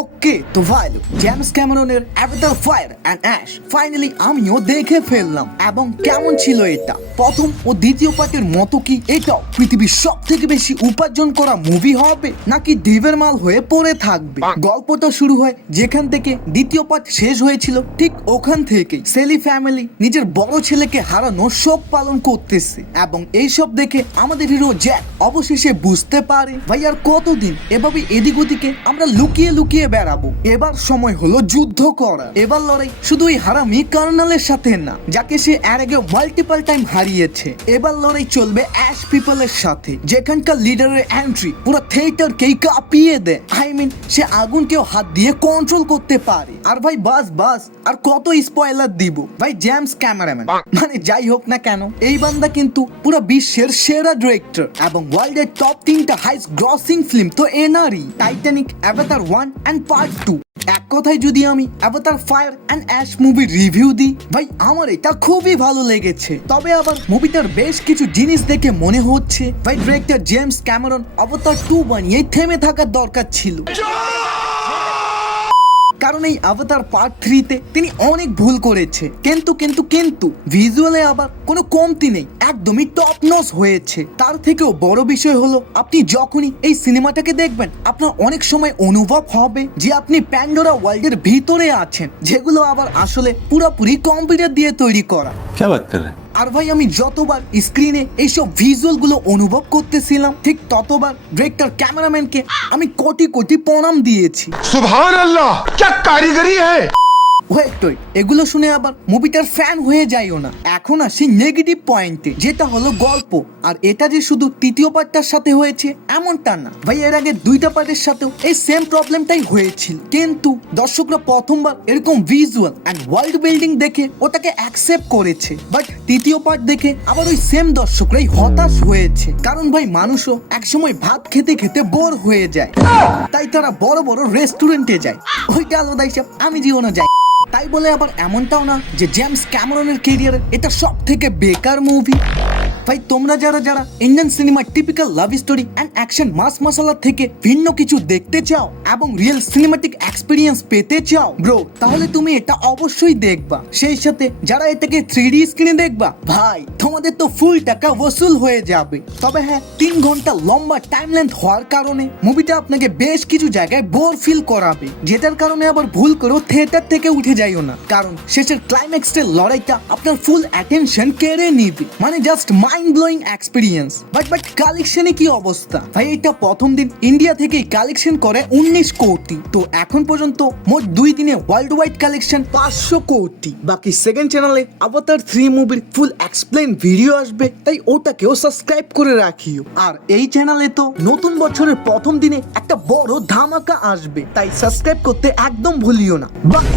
ওকে তো ভাই জেমস ক্যামেরনের Avatar fire and ash finally আমিও দেখে ফেললাম। এবং কেমন ছিল এটা? প্রথম ও দ্বিতীয় পার্টের মতো কি এটাও পৃথিবীর সব থেকে বেশি উপার্জন করা মুভি হবে, নাকি ডিভের মাল হয়ে পড়ে থাকবে? গল্পটা শুরু হয় যেখান থেকে দ্বিতীয় পার্ট শেষ হয়েছিল, ঠিক ওখান থেকেই সেলি ফ্যামিলি নিজের বড় ছেলেকে হারানো শোক পালন করতেছে। এবং এইসব দেখে আমাদের হিরো জ্যাক অবশেষে বুঝতে পারে ভাই আর কতদিন এভাবে এদিক ওদিকে আমরা লুকিয়ে লুকিয়ে বেড়াবো। এবার সময় হলো যুদ্ধ করা। এবার লড়াই শুধু ওই হারামি কার্নালের সাথে না, যাকে সে এর আগে মাল্টিপল টাইম হারিয়েছে। এবার লড়াই চলবে অ্যাশ পিপলের সাথে, যেখানকার লিডারের এন্ট্রি পুরো থিয়েটারকেই কাঁপিয়ে দেয়। আই মিন সে আগুনকেও হাত দিয়ে কন্ট্রোল করতে পারে। আর ভাই বাস আর কত স্পয়লার দিব ভাই। জেমস ক্যামেরাম্যান মানে যাই হোক না কেন, এই বান্দা কিন্তু পুরো বিশ্বের সেরা ডিরেক্টর এবং ওয়ার্ল্ডের টপ 3টা হাইস্ট গ্রসিং ফিল্ম তো এনারই, টাইটানিক, অ্যাভাটার 1 এন্ড পার্ট 2। এক কথায় যদি আমি অ্যাভাটার ফায়ার অ্যান্ড অ্যাশ মুভির রিভিউ দিই, ভাই আমার এটা খুবই ভালো লেগেছে। তবে আবার মুভিটার বেশ কিছু জিনিস দেখে মনে হচ্ছে ভাই ডিরেক্টর জেমস ক্যামেরন অ্যাভাটার 2 বানিয়ে থেমে থাকার দরকার ছিল। কারণ এই অ্যাভাটার পার্ট 3-তে তিনি অনেক ভুল করেছে, কিন্তু ভিজুয়ালে আবার কোনো কমতি নেই, একদমই টপ নচ হয়েছে। তার থেকেও বড় বিষয় হলো আপনি যখনই এই সিনেমাটাকে দেখবেন আপনার অনেক সময় অনুভব হবে যে আপনি প্যান্ডোরা ওয়ার্ল্ডের ভিতরে আছেন, যেগুলো আবার আসলে পুরোপুরি কম্পিউটার দিয়ে তৈরি করা। আর ভাই আমি যতবার স্ক্রিনে এইসব ভিজুয়াল গুলো অনুভব করতেছিলাম, ঠিক ততবার ডিরেক্টর ক্যামেরাম্যানকে আমি কোটি কোটি প্রণাম দিয়েছি। সুবহানাল্লাহ, क्या कारीगरी है। ওয়েট এগুলো শুনে আবার মুভিটার ফ্যান হয়ে যাইও না। এখন আসি নেগেটিভ পয়েন্টে, যেটা হলো গল্প। আর এটা যে শুধু তৃতীয় পার্টটার সাথে হয়েছে এমনটা না ভাই, এর আগে 2টা পার্টের সাথেও এই সেম প্রবলেমটাই হয়েছিল। কিন্তু দর্শকরা প্রথমবার এরকম ভিজুয়াল এন্ড ওয়ার্ল্ড বিল্ডিং দেখে ওটাকে অ্যাকসেপ্ট করেছে, বাট তৃতীয় পার্ট দেখে আবার ওই সেম দর্শকরাই হতাশ হয়েছে। কারণ ভাই মানুষও একসময় ভাত খেতে খেতে বোর হয়ে যায়, তাই তারা বড় বড় রেস্টুরেন্টে যায়। ওইটা আলাদা হিসাব, আমি জীবনে যাই। তাই বলে আবার এমনটাও না যে জেমস ক্যামেরনের ক্যারিয়ারের এটা সব থেকে বেকার মুভি। ভাই তোমরা যারা ইন্ডিয়ান সিনেমার typical love story and action mass মশলা থেকে ভিন্ন কিছু দেখতে চাও এবং রিয়েল সিনেমাটিক এক্সপিরিয়েন্স পেতে চাও ব্রো, তাহলে তুমি এটা অবশ্যই দেখবা। সেই সাথে যারা এটাকে 3D স্ক্রিনে দেখবা, ভাই তোমাদের তো ফুল টাকা ওসুল হয়ে যাবে। তবে হ্যাঁ, 3 ঘন্টা লম্বা টাইম লেন্থ হওয়ার কারণে মুভিটা আপনাকে বেশ কিছু জায়গায় বোর ফিল করাবে, যেটার কারণে আবার ভুল করেও থিয়েটার থেকে উঠে যাইও না, কারণ শেষের ক্লাইম্যাক্সের লড়াইটা আপনার ফুল অ্যাটেনশন কেড়ে নিবে। মানে just mind blowing experience. But কালেকশনে কি অবস্থা ভাই? এটা প্রথম দিন ইন্ডিয়া থেকেই কালেকশন করে 19 কোটি। তো এখন পর্যন্ত মোট 2 দিনে ওয়ার্ল্ড ওয়াইড কালেকশন 500 কোটি। বাকি সেকেন্ড চ্যানেলে অ্যাভাটার 3 মুভির ফুল এক্সপ্লেন ভিডিও আসবে, তাই ওটাকেও সাবস্ক্রাইব করে রাখিও। আর এই চ্যানেলে তো নতুন বছরের প্রথম দিনে একটা বড় ধামাকা আসবে, তাই সাবস্ক্রাইব করতে একদম ভুলিও না। বাই।